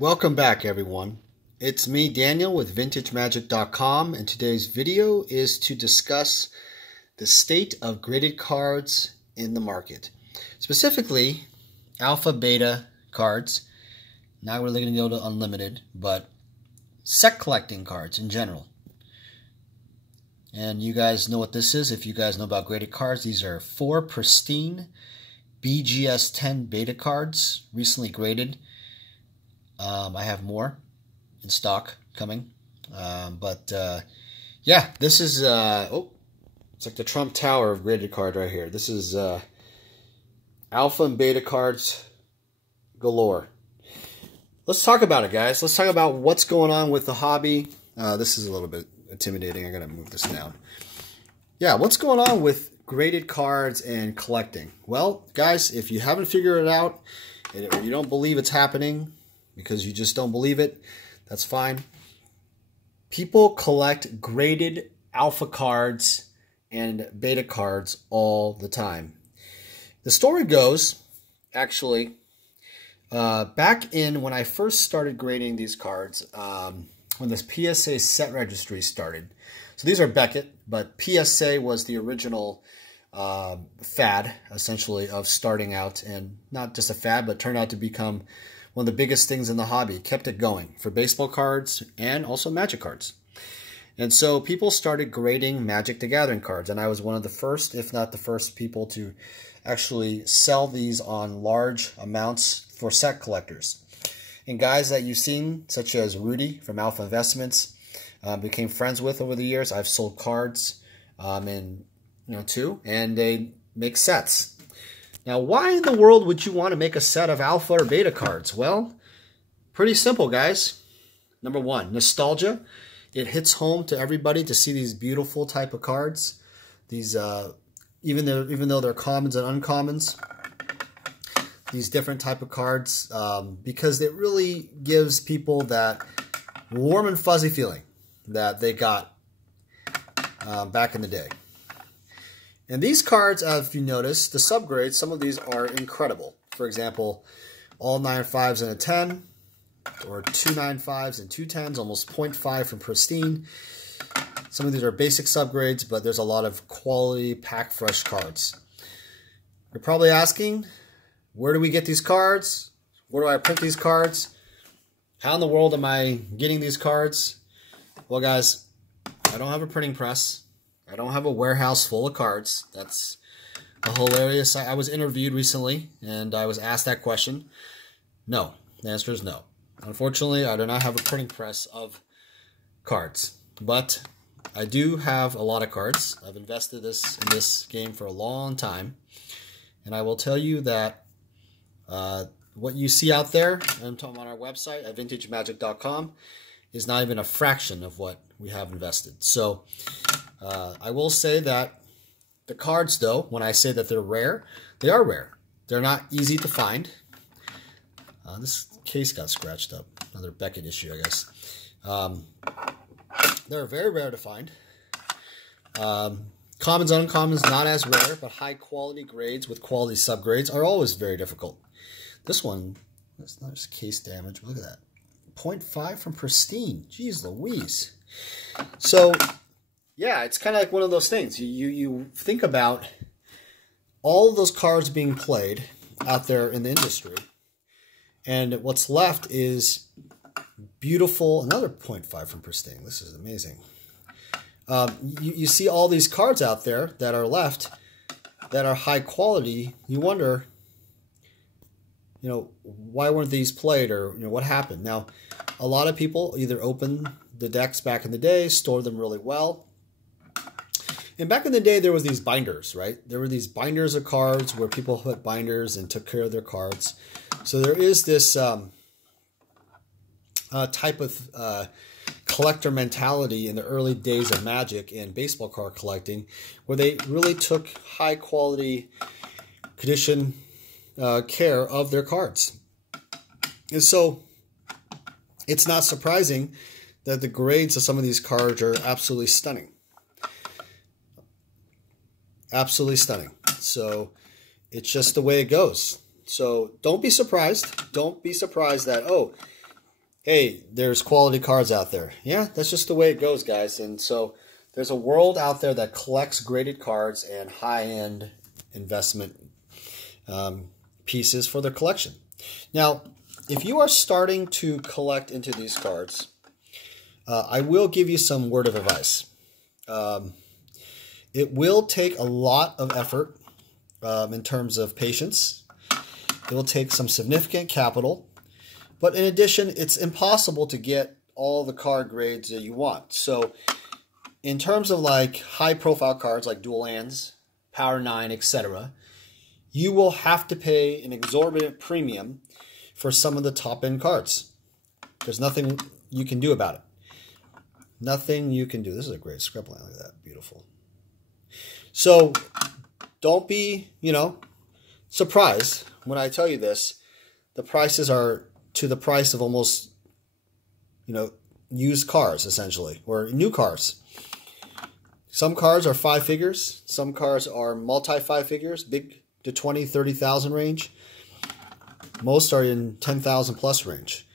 Welcome back, everyone. It's me, Daniel, with VintageMagic.com, and today's video is to discuss the state of graded cards in the market. Specifically, alpha, beta cards. Not really going to go to unlimited, but set collecting cards in general. And you guys know what this is. If you guys know about graded cards, these are 4 pristine BGS 10 beta cards, recently graded. I have more in stock coming. Yeah, this is, it's like the Trump Tower of graded card right here. This is alpha and beta cards galore. Let's talk about it, guys. Let's talk about what's going on with the hobby. This is a little bit intimidating. I gotta move this down. Yeah, what's going on with graded cards and collecting? Well, guys, if you haven't figured it out, or you don't believe it's happening, because you just don't believe it, that's fine. People collect graded alpha cards and beta cards all the time. The story goes, actually, back in when I first started grading these cards, when this PSA set registry started. So these are Beckett, but PSA was the original fad, essentially, of starting out, and not just a fad, but turned out to become one of the biggest things in the hobby. Kept it going for baseball cards and also Magic cards. And so people started grading Magic the Gathering cards, and I was one of the first, if not the first people to actually sell these on large amounts for set collectors. And guys that you've seen, such as Rudy from Alpha Investments, became friends with over the years. I've sold cards too, and they make sets. Now, why in the world would you want to make a set of alpha or beta cards? Well, pretty simple, guys. Number one, nostalgia. It hits home to everybody to see these beautiful type of cards. These, even though they're commons and uncommons, these different type of cards, because it really gives people that warm and fuzzy feeling that they got back in the day. And these cards, if you notice, the subgrades, some of these are incredible. For example, all 9 5s and a 10, or 2 9 5s and 2 10s, almost 0.5 from pristine. Some of these are basic subgrades, but there's a lot of quality pack fresh cards. You're probably asking, where do we get these cards? Where do I print these cards? How in the world am I getting these cards? Well, guys, I don't have a printing press. I don't have a warehouse full of cards. That's a hilarious. I was interviewed recently, and I was asked that question. No. The answer is no. Unfortunately, I do not have a printing press of cards. But I do have a lot of cards. I've invested in this game for a long time. And I will tell you that what you see out there, I'm talking on our website at VintageMagic.com, is not even a fraction of what we have invested. So I will say that the cards, though, when I say that they're rare, they are rare. They're not easy to find. This case got scratched up. Another Beckett issue, I guess. They're very rare to find. Commons, uncommons, not as rare, but high quality grades with quality subgrades are always very difficult. This one, that's not just case damage. Look at that. 0.5 from pristine. Jeez Louise. So, yeah, it's kind of like one of those things. You think about all of those cards being played out there in the industry, and what's left is beautiful. Another 0.5 from pristine. This is amazing. You see all these cards out there that are left that are high quality. You wonder, why weren't these played, or what happened? Now, a lot of people either opened the decks back in the day, stored them really well. And back in the day, there was these binders, right? There were these binders of cards where people put binders and took care of their cards. So there is this type of collector mentality in the early days of Magic and baseball card collecting, where they really took high quality condition care of their cards. And so it's not surprising that the grades of some of these cards are absolutely stunning. Absolutely stunning. So it's just the way it goes. So don't be surprised. Don't be surprised that, oh, hey, there's quality cards out there. Yeah, that's just the way it goes, guys. And so there's a world out there that collects graded cards and high-end investment pieces for their collection. Now, if you are starting to collect into these cards, I will give you some word of advice. It will take a lot of effort in terms of patience. It will take some significant capital. But in addition, it's impossible to get all the card grades that you want. So in terms of like high-profile cards like Dual Lands, Power 9, etc., you will have to pay an exorbitant premium for some of the top-end cards. There's nothing you can do about it. Nothing you can do. This is a great script line. Look at that. Beautiful. So don't be, surprised when I tell you this. The prices are to the price of almost, used cars, essentially, or new cars. Some cars are 5 figures. Some cars are multi-5 figures, big to 20, 30,000 range. Most are in 10,000 plus range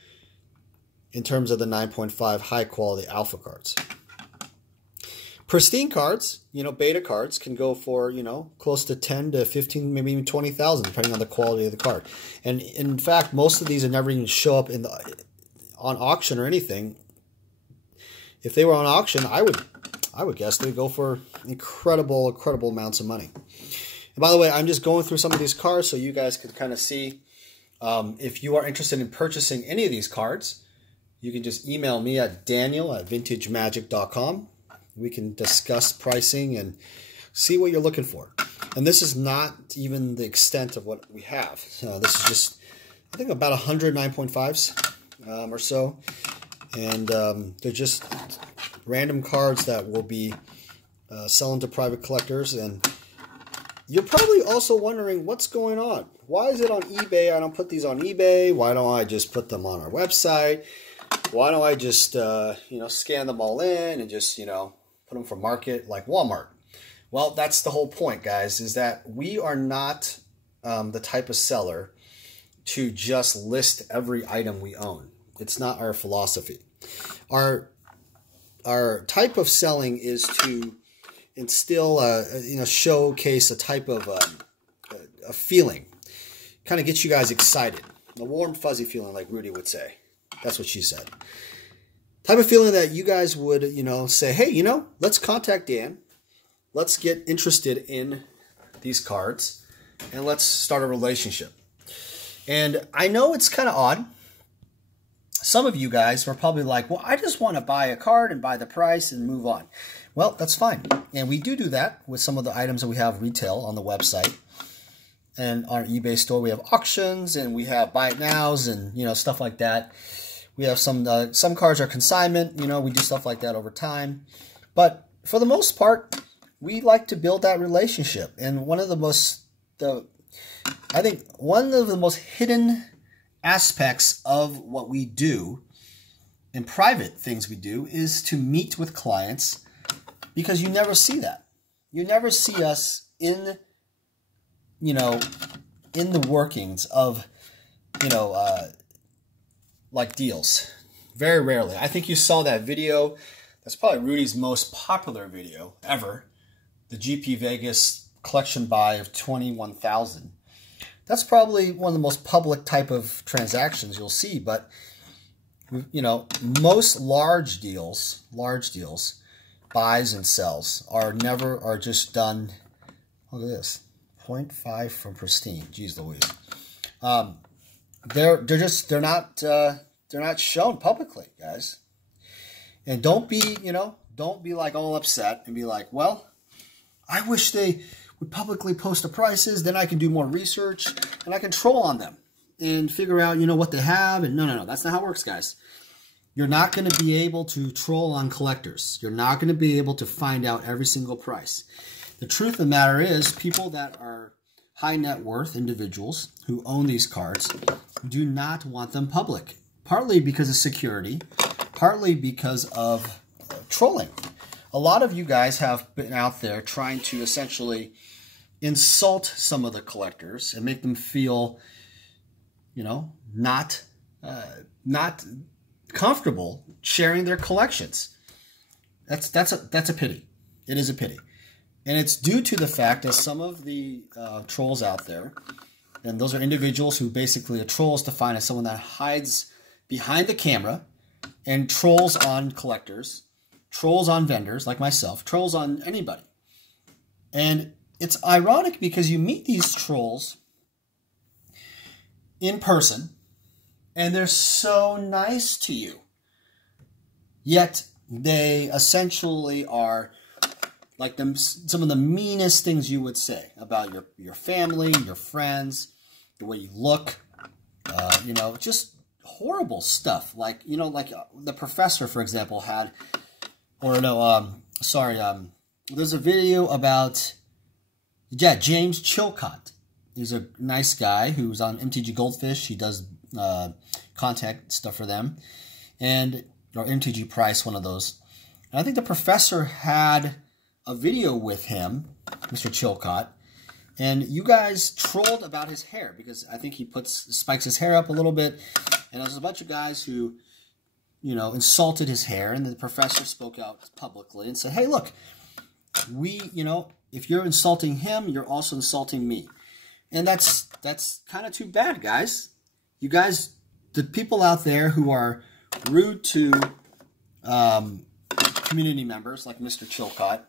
in terms of the 9.5 high quality alpha cards. Pristine cards, beta cards can go for, close to 10 to 15, maybe even 20,000, depending on the quality of the card. And in fact, most of these would never even show up on auction or anything. If they were on auction, I would guess they would go for incredible amounts of money. And by the way, I'm just going through some of these cards so you guys can kind of see if you are interested in purchasing any of these cards. You can just email me at daniel@vintagemagic.com. We can discuss pricing and see what you're looking for. And this is not even the extent of what we have. This is just, I think, about 100 9.5s or so. And they're just random cards that will be selling to private collectors. And you're probably also wondering what's going on. Why is it on eBay? I don't put these on eBay. Why don't I just put them on our website? Why don't I just, scan them all in and just, put them for market like Walmart? Well, that's the whole point, guys, is that we are not the type of seller to just list every item we own. It's not our philosophy. Our type of selling is to instill, showcase a type of a feeling, kind of get you guys excited, a warm, fuzzy feeling, like Rudy would say. That's what she said. Type of feeling that you guys would, say, hey, let's contact Dan. Let's get interested in these cards and let's start a relationship. And I know it's kind of odd. Some of you guys are probably like, well, I just want to buy a card and buy the price and move on. Well, that's fine. And we do that with some of the items that we have retail on the website. And on our eBay store, we have auctions and we have buy it nows and, stuff like that. We have some cards are consignment, we do stuff like that over time. But for the most part, we like to build that relationship. And one of the most hidden aspects of what we do and private things we do is to meet with clients, because you never see that. You never see us in the workings of, like deals. Very rarely. I think you saw that video. That's probably Rudy's most popular video ever. The GP Vegas collection buy of 21,000. That's probably one of the most public type of transactions you'll see. But, most large deals, buys and sells are just done. Look at this. 0.5 from pristine. Jeez Louise. They're not shown publicly, guys. And don't be like all upset and be like, well, I wish they would publicly post the prices, then I can do more research and I can troll on them and figure out, what they have. And no, that's not how it works, guys. You're not going to be able to troll on collectors. You're not going to be able to find out every single price. The truth of the matter is, people that are high net worth individuals who own these cards do not want them public. Partly because of security, partly because of trolling. A lot of you guys have been out there trying to essentially insult some of the collectors and make them feel, not comfortable sharing their collections. That's a pity. It is a pity. And it's due to the fact that some of the trolls out there, and those are individuals who basically a troll is defined as someone that hides behind the camera and trolls on collectors, trolls on vendors like myself, trolls on anybody. And it's ironic because you meet these trolls in person and they're so nice to you. Yet they essentially are like some of the meanest things you would say about your family, your friends, the way you look, just horrible stuff. Like, the professor, for example, had, there's a video about, James Chilcott. He's a nice guy who's on MTG Goldfish. He does contact stuff for them, or MTG Price, one of those. And I think the professor had a video with him, Mr. Chilcott, and you guys trolled about his hair because I think he spikes his hair up a little bit, and there's a bunch of guys who, insulted his hair, and the professor spoke out publicly and said, hey, look, if you're insulting him, you're also insulting me. And that's kind of too bad, guys. You guys, the people out there who are rude to community members like Mr. Chilcott,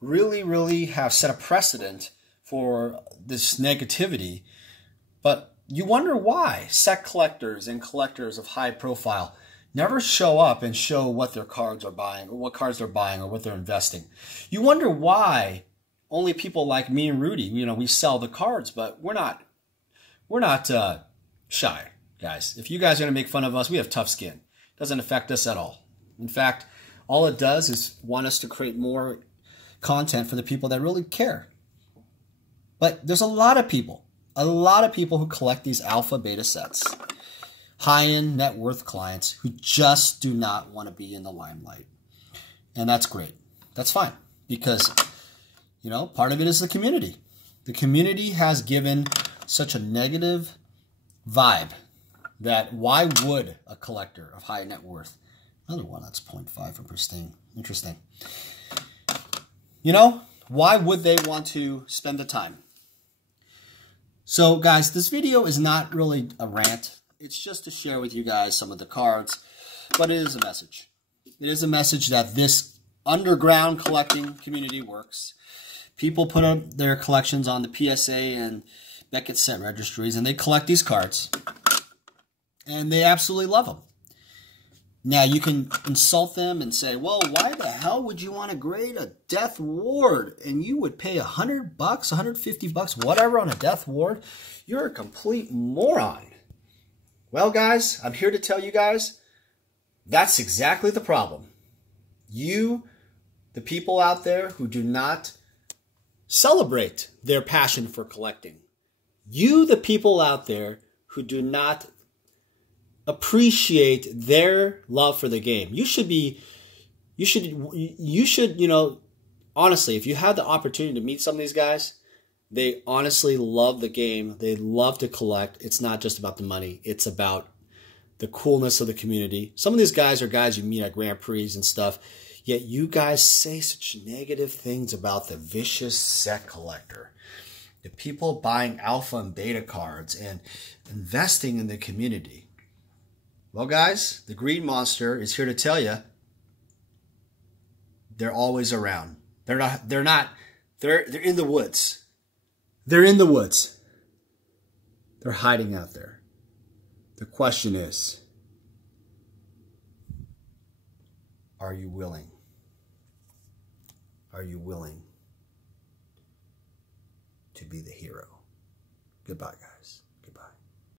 really have set a precedent for this negativity. But you wonder why set collectors and collectors of high profile never show up and show what their cards are buying, or what cards they're buying, or what they're investing. You wonder why only people like me and Rudy, we sell the cards, but we're not shy, guys. If you guys are going to make fun of us, we have tough skin. It doesn't affect us at all. In fact, all it does is want us to create more content for the people that really care. But there's a lot of people who collect these alpha beta sets, high-end net worth clients who just do not want to be in the limelight. And that's great. That's fine because, part of it is the community. The community has given such a negative vibe that why would a collector of high net worth, another one that's 0.5 for pristine, interesting. Why would they want to spend the time? So, guys, this video is not really a rant. It's just to share with you guys some of the cards, but it is a message. It is a message that this underground collecting community works. People put up their collections on the PSA and Beckett set registries, and they collect these cards, and they absolutely love them. Now, you can insult them and say, well, why the hell would you want to grade a Death Ward? And you would pay $100, $150, whatever on a Death Ward? You're a complete moron. Well, guys, I'm here to tell you guys, that's exactly the problem. You, the people out there who do not celebrate their passion for collecting. You, the people out there who do not appreciate their love for the game. You should, honestly, if you had the opportunity to meet some of these guys, they honestly love the game. They love to collect. It's not just about the money. It's about the coolness of the community. Some of these guys are guys you meet at Grand Prix and stuff, yet you guys say such negative things about the vicious set collector, the people buying alpha and beta cards and investing in the community. Well, guys, the Greed Monster is here to tell you they're always around. They're in the woods. They're in the woods. They're hiding out there. The question is, are you willing? Are you willing to be the hero? Goodbye, guys. Goodbye.